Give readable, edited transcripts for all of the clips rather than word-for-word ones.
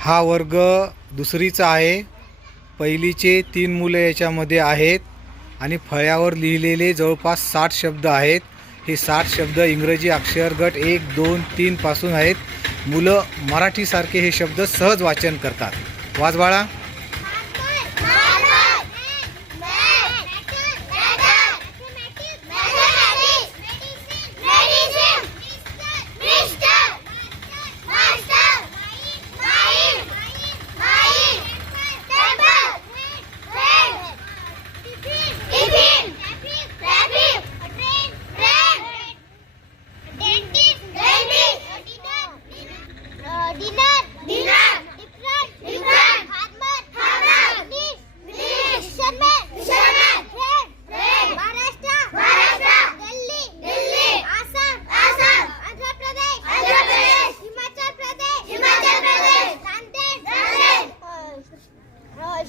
हा वर्ग दुसरीचा आहे। पहिलीचे 3 मुलं याच्यामध्ये आहेत आणि फळ्यावर लिहिलेले जवळपास 60 शब्द आहेत। हे 60 शब्द इंग्रजी अक्षर गट 1, 2, 3 पासून आहेत। मुलं मराठीसारखे हे शब्द सहज वाचन करतात। वाच बाळा।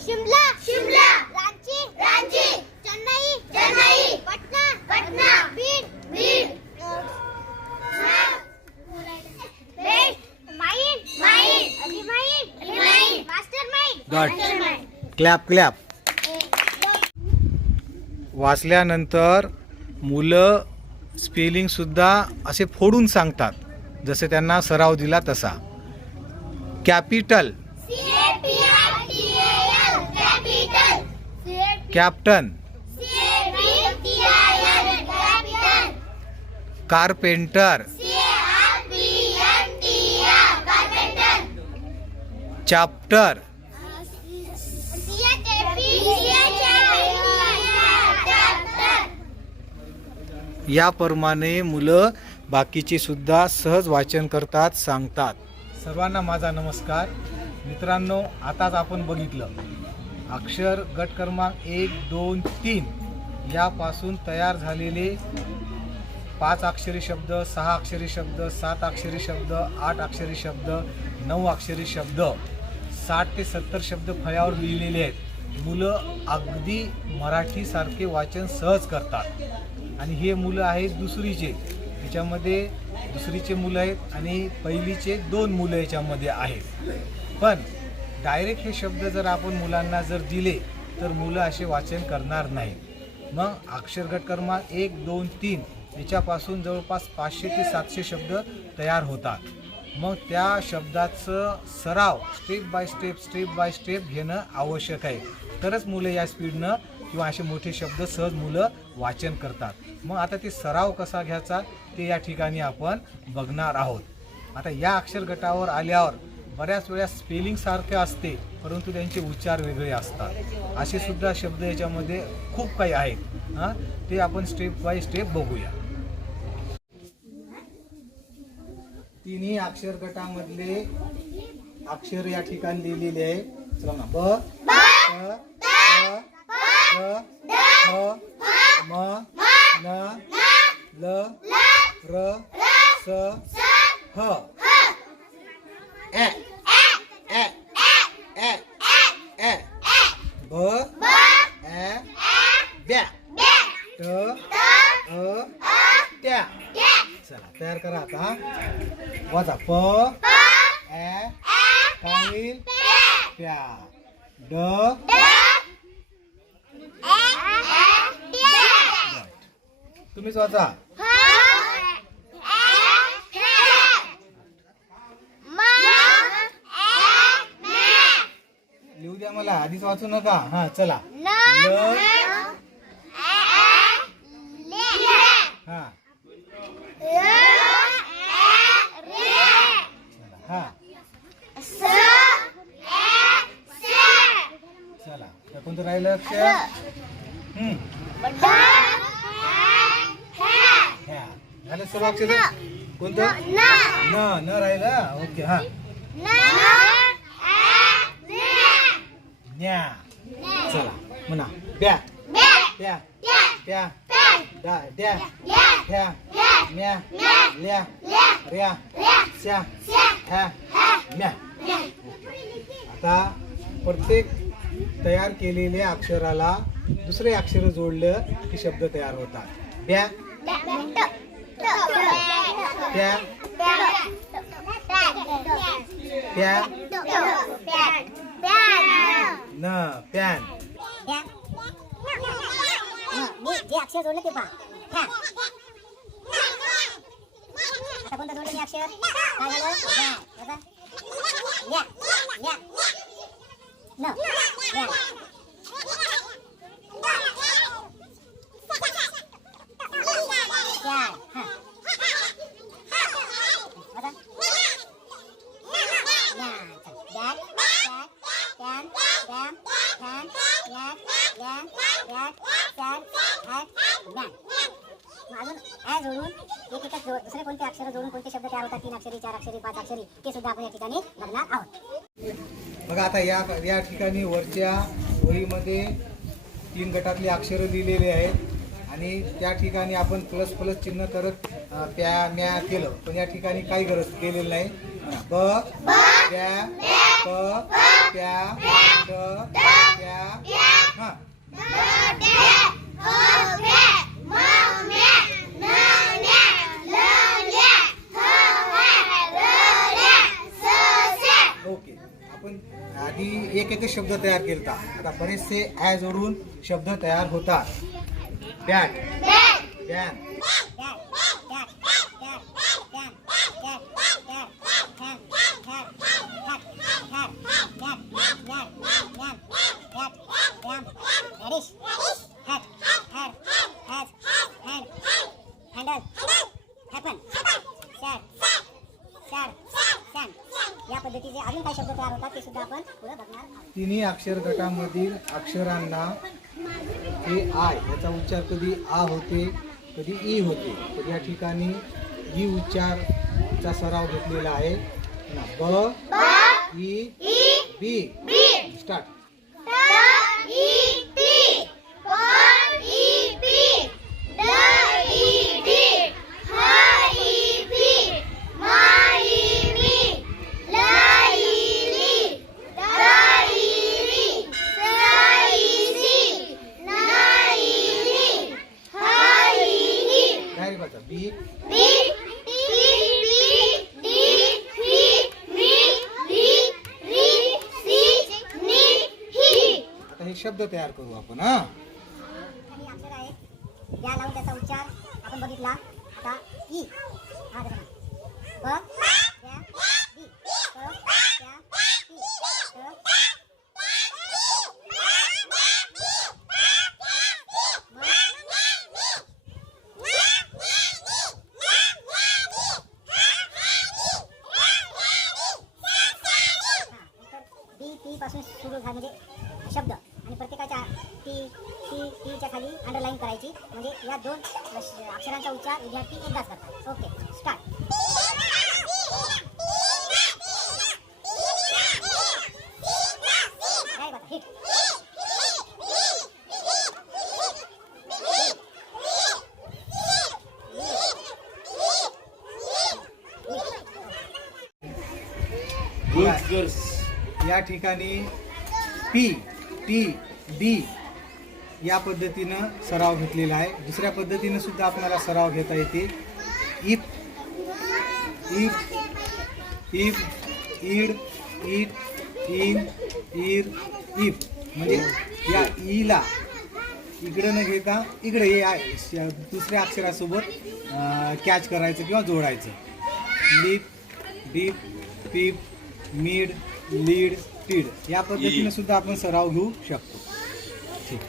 शिमला रांची चेन्नई पटना बीड क्लॅप। वाचल्यानंतर मुलं स्पेलिंग सुद्धा असे फोडून सांगतात, जसे त्यांना सराव दिला तसा। Capital, captain, carpenter, chapter. याप्रमाणे मुलं बाकीचे सुद्धा सहज वाचन करतात, सांगतात। सर्वांना माझा नमस्कार। मित्रांनो, आताच आपण बघितलं अक्षर गट क्रमांक 1, 2, 3 यापासून तयार झालेले 5 अक्षरी शब्द, 6 अक्षरी शब्द, 7 अक्षरी शब्द, 8 अक्षरी शब्द, 9 अक्षरी शब्द, 60 ते 70 शब्द फळ्यावर लिहिलेले आहेत। मुलं अगदी मराठीसारखे वाचन सहज करतात आणि हे मुलं आहेत दुसरीचे। याच्यामध्ये दुसरीचे मुलं आहेत आणि पहिलीचे 2 मुलं याच्यामध्ये आहेत। पण डायरेक्ट हे शब्द जर आपण मुलांना जर दिले तर मुलं असे वाचन करणार नाहीत। मग अक्षर गट क्रमांक 1, 2, 3 याच्यापासून जवळपास 500 ते 700 शब्द तयार होतात। मग त्या शब्दाचं सराव स्टेप बाय स्टेप घेणं आवश्यक आहे, तरच मुलं या स्पीडनं किंवा असे मोठे शब्द सहज मुलं वाचन करतात। मग आता ते सराव कसा घ्यायचा ते या ठिकाणी आपण बघणार आहोत। आता या अक्षर गटावर आल्यावर बऱ्याच वेळा स्पेलिंग सारखे असते, परंतु त्यांचे उच्चार वेगळे असतात। असे सुद्धा शब्द याच्यामध्ये खूप काही आहेत। ते आपण स्टेप बाय स्टेप बघूया। तिन्ही अक्षर गटामधले अक्षर या ठिकाणी लिहिलेले आहे। चला ना, ब ग म न ल र स ह ए ए ए ए ब ए ब्या ट अ त्या। चला तयार करा आता। वाचा। प ए पाहिल प्या ड तुम्हीच वाचा। लिहू द्या मला, आधीच वाचू नका। हा चला। ल हा हा चला, कोणतं राहिलं अक्षर? झालं सर्व अक्षर? कोणतं? न राहिलं। ओके। हा न्या। चला म्हणा। प्या प्या प्या डा द्या ह्या म्या ल्या ऱ्या स्या ह्या म्या। आता प्रत्येक तयार केलेल्या अक्षराला दुसरे अक्षर जोडलं की शब्द तयार होतात। ब्या त्या त्या न पॅन. मी जे अक्षर जोडले ते पहा. आता कोणतं जोडलं मी अक्षर? काय झालं? आता या या न या. अजून ॲ जोडून दुसरे कोणते अक्षर जोडून कोणते शब्द तयार होतात? 3 अक्षरी, 4 अक्षरी, 5 अक्षरी, ते सुद्धा आपण या ठिकाणी बघणार आहोत. बघा आता या ठिकाणी वरच्या वहीमध्ये 3 गटातली अक्षरं लिहिलेली आहेत आणि त्या ठिकाणी आपण प्लस प्लस चिन्ह करत प्या म्या केलं, पण या ठिकाणी काही गरज केलेलं नाही. ब प्या प प्या ट प्या हां. ओके, आपण आधी एक शब्द तयार केला. आता बरेचसे ॲ जोडून शब्द तयार होतात. बॅट पॅन या पद्धतीचे अजून काही शब्द तयार होतात ते सुद्धा आपण पुढे बघणार आहोत. तिन्ही अक्षर गटामधील अक्षरांना हे आय याचा उच्चार कधी आ होते कधी ई होते. तर या ठिकाणी ई उच्चारचा सराव घेतलेला आहे. ब ई बी स्टार्ट. बी आता हे शब्द तयार करू आपण. हा काही अक्षर आहेत या लावून त्याचा उच्चार आपण बघितला. आता ई हा बघा. ब त्या बी क त्या ती टी पासून सुरू झाले म्हणजे शब्द आणि प्रत्येकाच्या टीच्या खाली अंडरलाईन करायची, म्हणजे या 2 अक्षरांचा उच्चार विद्यार्थी एकदाच करतात. Okay start. काय बघा हिट. या ठिकाणी पी टी डी या पद्धतीनं सराव घेतलेला आहे. दुसऱ्या पद्धतीनं सुद्धा आपल्याला सराव घेता येते. इफ इफ इफ ईड इट इन इर इफ म्हणजे या ईला इकडं न घेता इकडे हे दुसऱ्या अक्षरासोबत कॅच करायचं किंवा जोडायचं. लिप डीप पीप मीड लीड टीड या पद्धतीने सुद्धा आपण सराव घेऊ शकतो. ठीक.